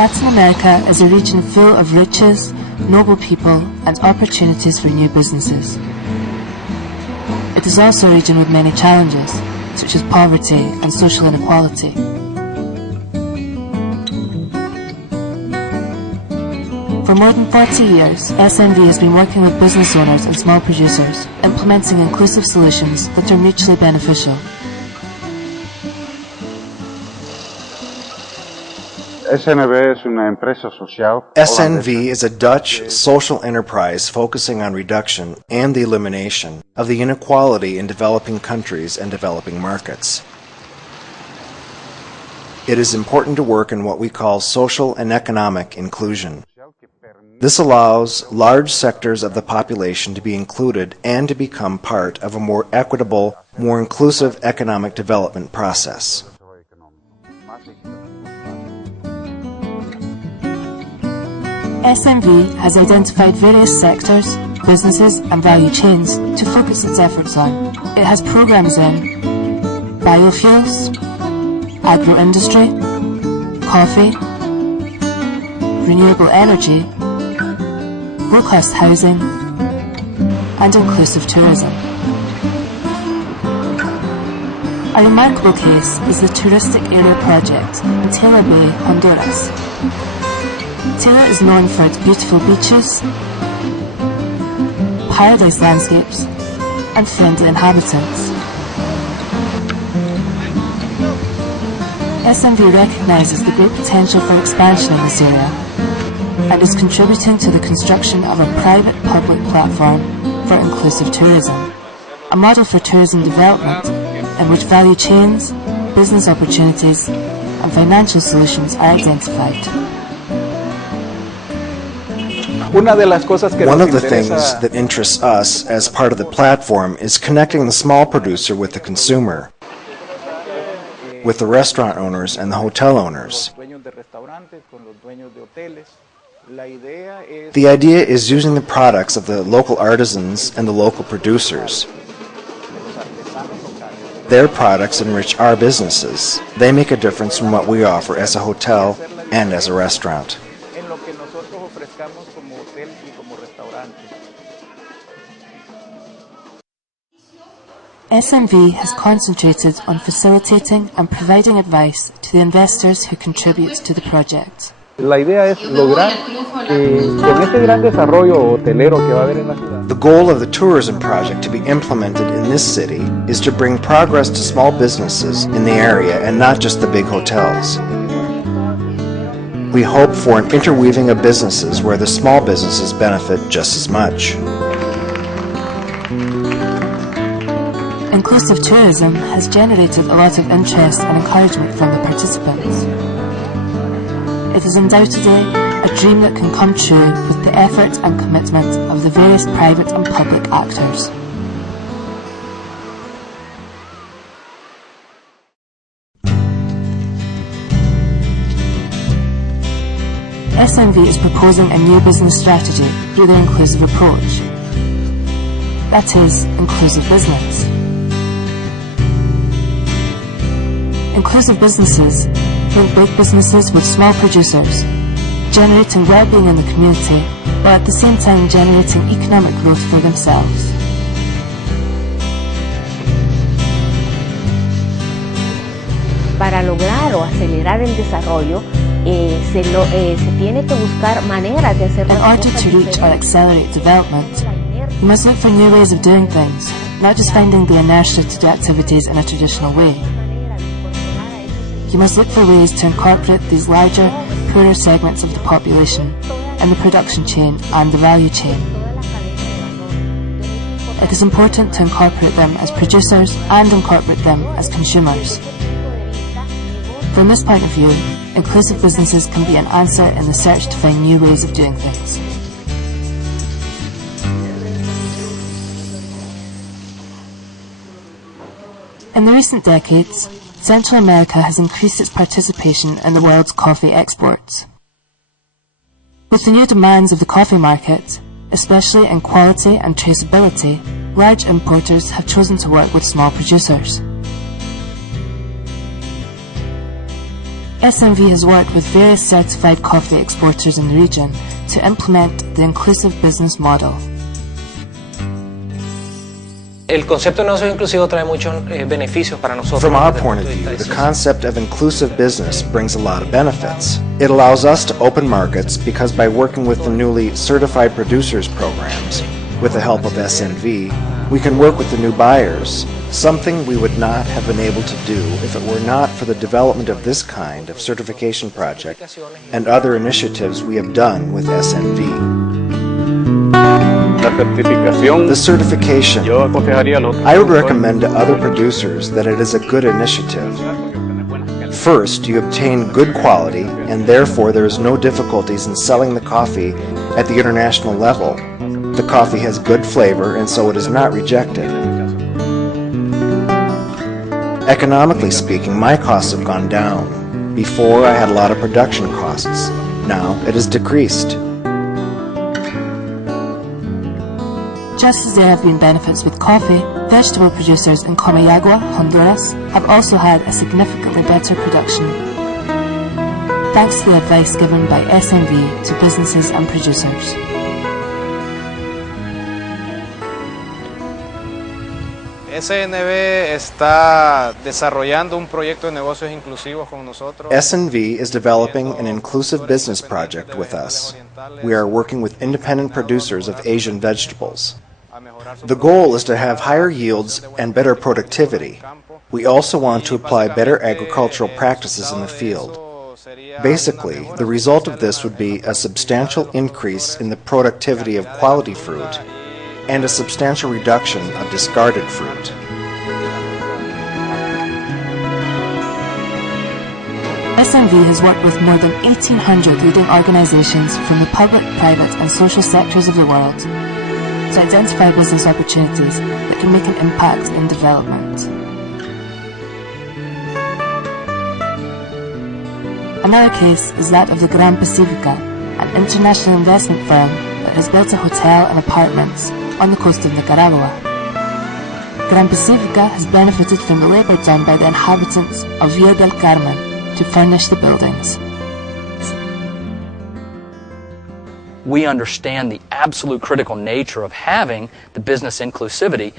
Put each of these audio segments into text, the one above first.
Latin America is a region full of riches, noble people, and opportunities for new businesses. It is also a region with many challenges, such as poverty and social inequality. For more than 40 years, SNV has been working with business owners and small producers, implementing inclusive solutions that are mutually beneficial. SNV is a Dutch social enterprise focusing on reduction and the elimination of the inequality in developing countries and developing markets. It is important to work in what we call social and economic inclusion. This allows large sectors of the population to be included and to become part of a more equitable, more inclusive economic development process. SNV has identified various sectors, businesses and value chains to focus its efforts on. It has programs in biofuels, agro-industry, coffee, renewable energy, low-cost housing and inclusive tourism. A remarkable case is the touristic area project in Taylor Bay, Honduras. Taylor is known for its beautiful beaches, paradise landscapes and friendly inhabitants. SNV recognises the great potential for expansion in this area and is contributing to the construction of a private-public platform for inclusive tourism, a model for tourism development in which value chains, business opportunities and financial solutions are identified. One of the things that interests us as part of the platform is connecting the small producer with the consumer, with the restaurant owners and the hotel owners. The idea is using the products of the local artisans and the local producers. Their products enrich our businesses. They make a difference from what we offer as a hotel and as a restaurant. SNV has concentrated on facilitating and providing advice to the investors who contribute to the project. The goal of the tourism project to be implemented in this city is to bring progress to small businesses in the area and not just the big hotels. We hope for an interweaving of businesses where the small businesses benefit just as much. Inclusive tourism has generated a lot of interest and encouragement from the participants. It is undoubtedly a dream that can come true with the effort and commitment of the various private and public actors. SNV is proposing a new business strategy through the inclusive approach. That is, inclusive business. Inclusive businesses link big businesses with small producers, generating well-being in the community while at the same time generating economic growth for themselves. Para lograr o acelerar el desarrollo, se tiene que buscar maneras de hacerlo. In order to reach or accelerate development, you must look for new ways of doing things, not just finding the inertia to do activities in a traditional way. You must look for ways to incorporate these larger, poorer segments of the population in the production chain and the value chain. It is important to incorporate them as producers and incorporate them as consumers. From this point of view, inclusive businesses can be an answer in the search to find new ways of doing things. In the recent decades, Central America has increased its participation in the world's coffee exports. With the new demands of the coffee market, especially in quality and traceability, large importers have chosen to work with small producers. SNV has worked with various certified coffee exporters in the region to implement the inclusive business model. El concepto de negocio inclusivo trae muchos beneficios para nosotros. From our point of view, the concept of inclusive business brings a lot of benefits. It allows us to open markets because by working with the newly certified producers programs, with the help of SNV, we can work with the new buyers, something we would not have been able to do if it were not for the development of this kind of certification project and other initiatives we have done with SNV. The certification, I would recommend to other producers that it is a good initiative. First, you obtain good quality, and therefore there is no difficulties in selling the coffee at the international level. The coffee has good flavor, and so it is not rejected. Economically speaking, my costs have gone down. Before, I had a lot of production costs. Now, it has decreased. Just as there have been benefits with coffee, vegetable producers in Comayagua, Honduras, have also had a significantly better production, thanks to the advice given by SNV to businesses and producers. SNV está desarrollando un proyecto de negocios inclusivos con nosotros. SNV is developing an inclusive business project with us. We are working with independent producers of Asian vegetables. The goal is to have higher yields and better productivity. We also want to apply better agricultural practices in the field. Basically, the result of this would be a substantial increase in the productivity of quality fruit and a substantial reduction of discarded fruit. SNV has worked with more than 1,800 leading organizations from the public, private and social sectors of the world to identify business opportunities that can make an impact in development. Another case is that of the Gran Pacifica, an international investment firm that has built a hotel and apartments on the coast of Nicaragua. Gran Pacifica has benefited from the labor done by the inhabitants of Villa del Carmen to furnish the buildings. We understand the absolute critical nature of having the business inclusivity.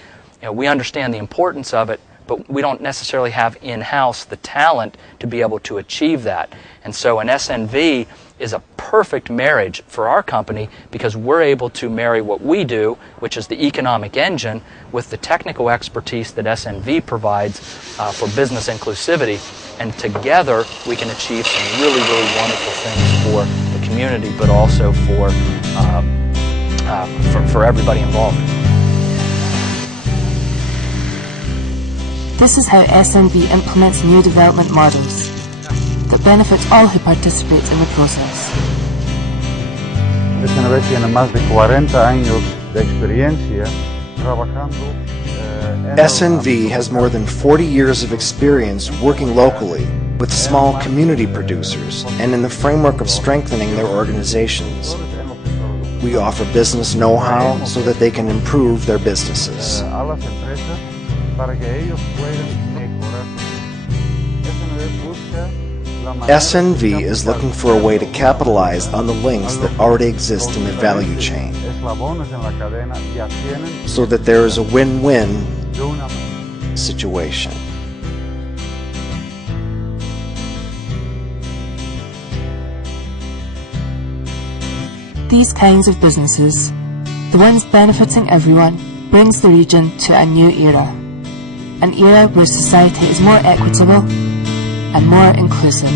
We understand the importance of it, but we don't necessarily have in-house the talent to be able to achieve that. And so an SNV is a perfect marriage for our company because we're able to marry what we do, which is the economic engine, with the technical expertise that SNV provides for business inclusivity. And together we can achieve some really, really wonderful things for the community, but also for everybody involved. This is how SNV implements new development models that benefits all who participate in the process. SNV tiene más de 40 años de experiencia trabajando. SNV has more than 40 years of experience working locally with small community producers and in the framework of strengthening their organizations. We offer business know-how so that they can improve their businesses. SNV is looking for a way to capitalize on the links that already exist in the value chain so that there is a win-win situation. These kinds of businesses, the ones benefiting everyone, brings the region to a new era. An era where society is more equitable and more inclusive.